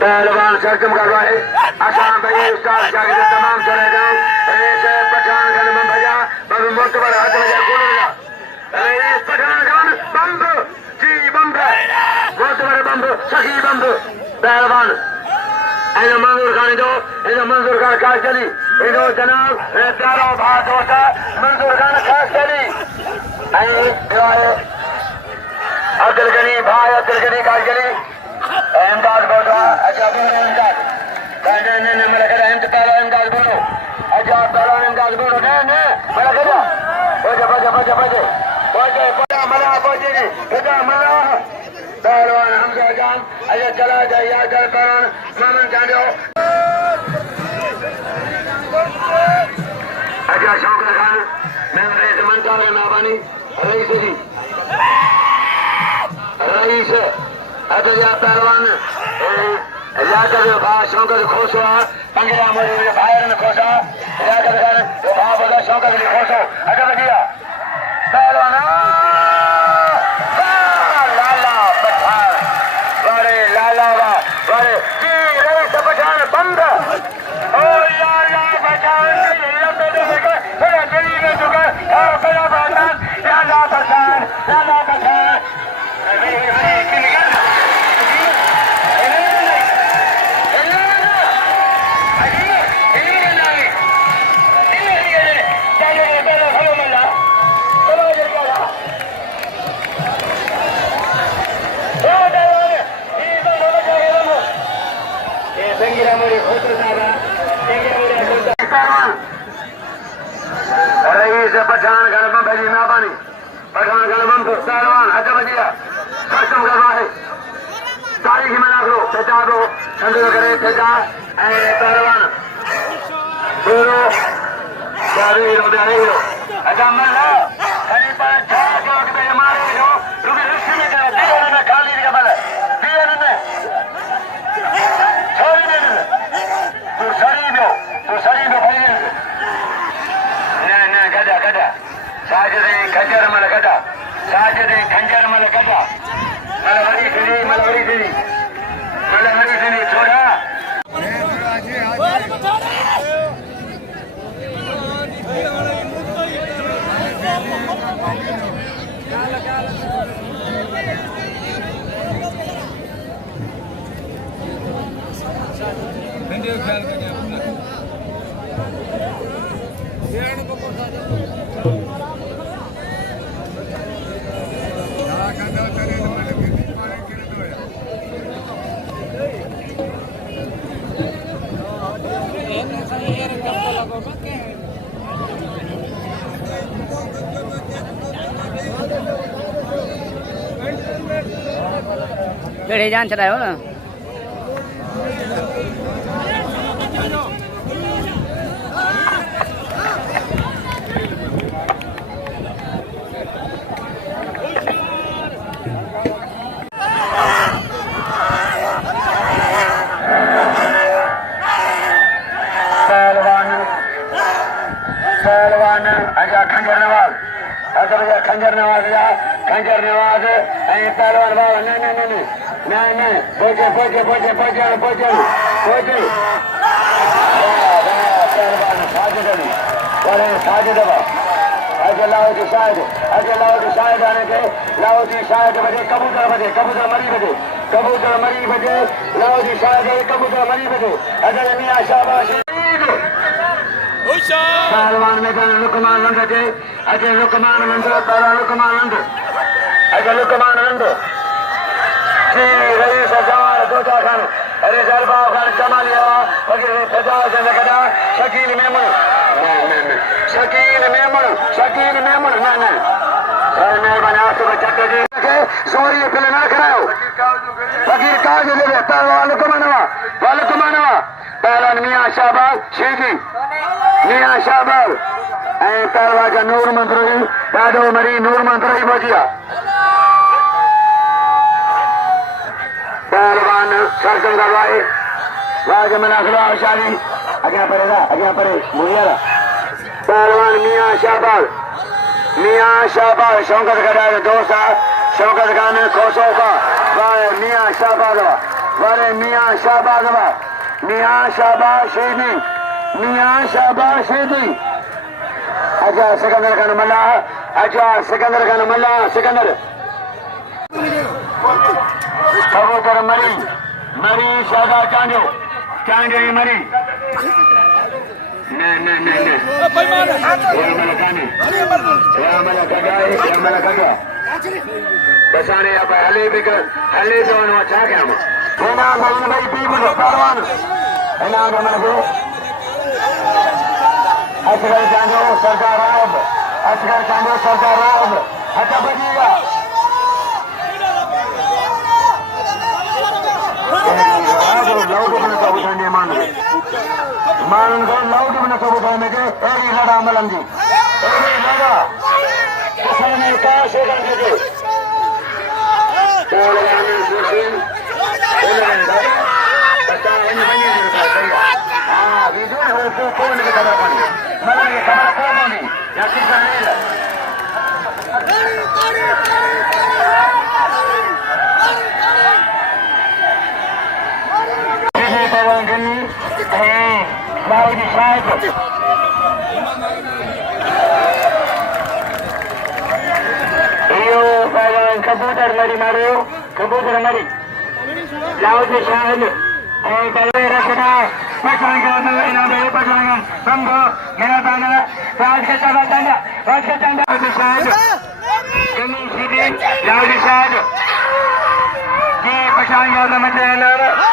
पहलवान सरकम कर रहा है आसाम भाई उस्ताद शागिर्द तमाम चले गए रेस पठान गन में भजा बाबू मोतबर हाथ बजा गोल गया रेस पठान गन बम्ब जी बम्ब मोतबर बम्ब सखी बम्ब पहलवान इन्हें मंजूर खाने दो इन्हें मंजूर खान खास चली इन्हों जनाब प्यारो भाई दोस्त मंजूर खान खास चली अब्दुल गनी भाई अब्दुल गनी खास चली इमदाद बोलो अच्छा बोलो इमदाद नहीं मलखरा पहला इमदाद बोलो अच्छा पहला इमदाद बोलो नहीं मलखरा बजे मला बजे मला पहलवान हमजा जान अच्छा चला जाए याद कर पहलवान मामन जानो अच्छा शौकत खान मैं रईस मंतार नाबानी रईस जी रईस अच्छा या पहलवान यादव शौकत खोसो पंगड़ा मोरी भाई ने खोसा यादव खान वो बड़ा शौकत ने खोसो अच्छा बढ़िया पहलवान लाला पठान बड़े लाला बड़े रईस पठान बंद ओ लाला पठान बड़ा गरीब है चुका बड़ा पठान लाला पठान रईस पठान गणपम भजी नाबानी पठान गणपम पहलवान हज बजिया सक्षम करवा है तारीख मलाखरो फेचा दो संदेह करे फेचा पहलवान दोनों अच्छा मल्ह कहीं पर मारे जो रुके रिश्ते में खाली दिया बल तू सड़ी में भाई न गदा गदा साजदे खंजर मल गदा साजदे खंजर मल गदा मलवरी सिनी छोड़ा बेड़े जान चलाओ ना पहलवान अच्छा खंजर नवाज अच्छा भैया खंजर नवाज पहलवान बाबा नहीं पहुंचे पहलवान साजिद अच्छा लाओ जी शायद आने के लाओ जी शायद बजे कबूतर मरी बजे लाओ जी शायद कबूतर मरी बजे अच्छा मियां शाबाश पहलवान में लुकमान नंद थे अच्छा लुकमान नंद पहलवान लुकमान नंद अच्छा लुकमान नंद रईस जवान दोजा खान अरे जरबाव खान कमालिया वगैरह सजा जगदा शकील मेमन नहीं बना सुबह चक्के जी सोरी फिल्म ना कराओ फकीर काज दे पहलवान लुकमानवा पहलवान मियां शाहबाज शेखी मियां शाहबाज पहलवान का नूर मंत्री ॾाढो मरी नूर मंत्री पहुंचिया पहलवान सरकम करवाए वाज मलाखरा शादी अग्या परे मुड़िया पहलवान मियां शाहबाज मियाँ शाहबाज शौकत गड़ा दोस्त शौकत खान खोसोफा वारे मियाँ शाहबाज वारे मियाँ शाहबाज मियाँ शाहबाज शेदी मियाँ शाहबाज शेदी अच्छा सिकंदर खान मल्ला अच्छा सिकंदर खान मल्ला सिकंदर कबूतर मरी मरी शादा चांजो चांजो ही मरी नहीं नहीं नहीं नहीं बसाने अब हले बिकर हले दोनों अच्छा क्या हम ना मरीन भाई पीपल पहलवान ना मन को असगर चांजो सरकार राव असगर चांजो सरकार राव अच्छा बजिएगा लाउड बना सब उठाने मान को लाउड बना सब उठाने के एरी लड़ा मलम जी एरी लड़ा किसने कहा से लगे थे बोल गाने सुशील बोल गाने बता इन बने का हां वीडियो हो तो कौन के खबर पानी मलम के खबर कौन नहीं या किस नहीं कबूतर मरी मारो कबूतर मरी लाओ से शायद रखना पठाएंगे पठाएंगे समझो मेरा दाना राज के चंदा से शायद सीधे लाओ से शायद ये पठाएंगे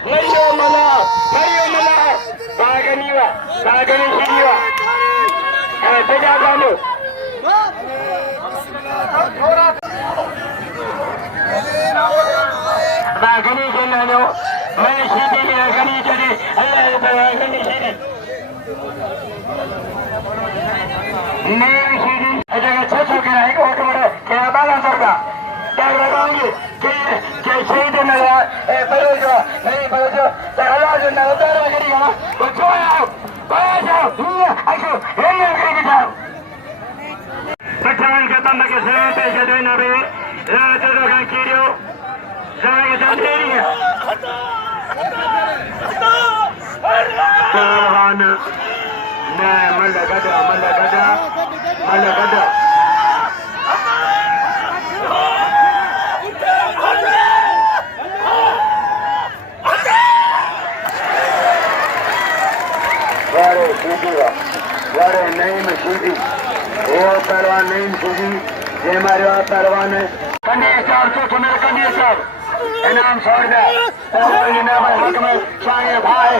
Mario Malh Bagani Sidiwa Teja Gano Bagani Gano Mani Sidi Gani Jadi Allah Bagani Sidi Name Sidi Aja Chacha Kira Eko Kamara Kira Bala Sarga Kira Gangi Kira Sidi Nala Barojo नहीं बच्चों चला जो नवतारा करेगा ना बच्चों आओ आइए ये करेंगे जाओ पठान का तंबा के सर पे जदे ना बे रात को का कीड़ो जाएगा जाते नहीं है पहलवान ने मल्ल गदा वारे नहीं मशीदी वो पहलवान नहीं मशीदी ये हमारे वहाँ पहलवान है कंडेसर तो मेरे कंडेसर इनाम छोड़ दे पहलवान इनाम हक में शाही भाई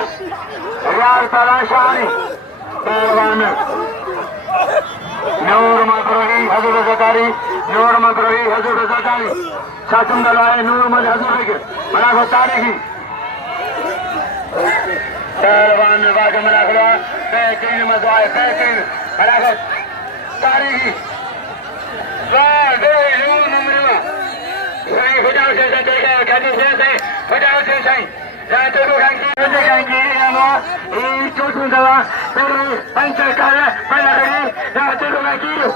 यार पहलवान शाही पहलवान नूर मकरोही हजूर ज़कारी नूर मकरोही हजूर ज़कारी सातुम दलवाए नूर मद हजूर के मना को तारीखी पहलवान वाक़ मलाखरा बेहतरीन मज़ाए बेहतरीन मलाखत तारीखी वाह दे नून उम्रमा सही खुदाओ से देखा कहते से खुदाओ से सही रातों को खाएंगे यानो ये चोटू दवा तेरे पंचर काला पहला करी रातों को खाएंगे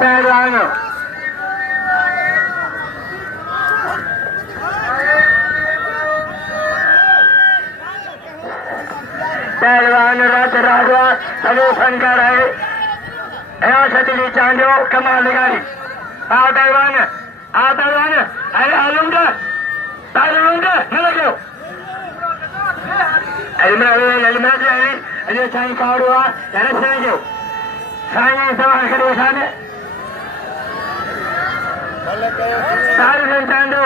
पहलवान पहलवान रात राघवा सभी फनकार है यहाँ सतीली चांदो कमाल लगाई आ पहलवान अरे आलूंगा न लगो अलिमरा अरे साईं कावड़ो यार से जो साईं सवाल करे खाने तारे से चांदो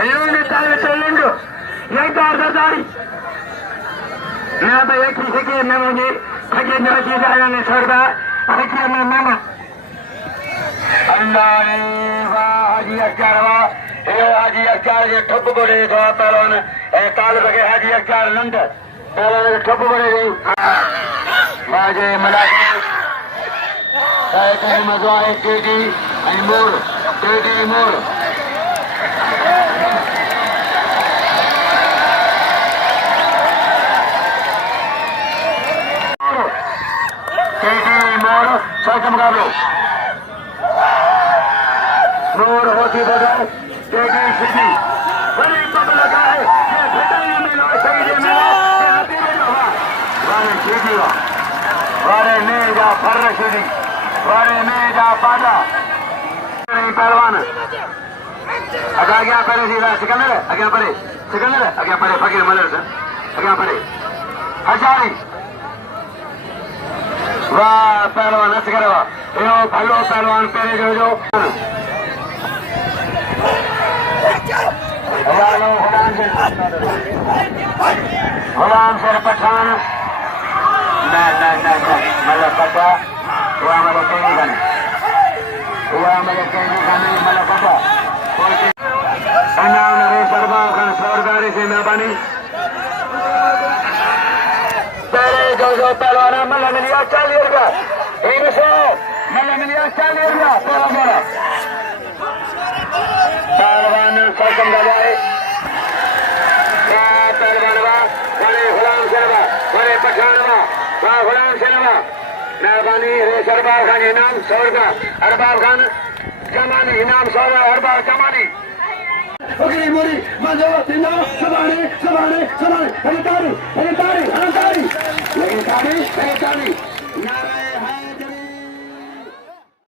अलिमरा तारे चलेंगे ये तो आधारी यहाँ पे एक किसी के मैं मुझे थके जो चीज आया ने छोड़ा थके में मामा अल्लाह रे वाह हाजी अख्तर वाह ये हाजी अख्तर ये ठप बड़े तो पहलवान काल बगे हाजी अख्तर लंडन पहलवान के ठप बड़े गई बाजे मलाखरा साइकिल मज़ाए टेडी मोर चौथा मुकाबलो नूर होती बदल तेजी सीधी बड़ी पक लगा है ये बेटाई मिलो सही जे मिलो ये नतीजे में हुआ वारे सीधी हुआ वारे में जा फर सीधी वारे में जा पादा पहलवान अगा क्या परे सीधा सिकंदर अगा परे फकीर मलर से अगा परे हजारी वाह पहलवान अच्छे करे वाह यो भलो पहलवान पेरे जो गुलाम सर पठान मतलब पता वह मतलब कहीं का नहीं वह मतलब कहीं का नहीं मतलब पता नाम नरे सरबा खान सरदारी से मेहरबानी तेरे जो पहलवाना मतलब मिलिया 40 रुपया 100 मतलब मिलिया 40 रुपया पहलवान सौकम दबाए पहलवानवा बड़े गुलाम शरबा बड़े पठानवा वाह गुलाम शरबा मेहरबानी रे सरबार खान इनाम 100 रुपया अरबाब खान जमानी इनाम 100 अरबाब जमानी ओके मोरी मजो तिनो सबाने हरितारी नारायण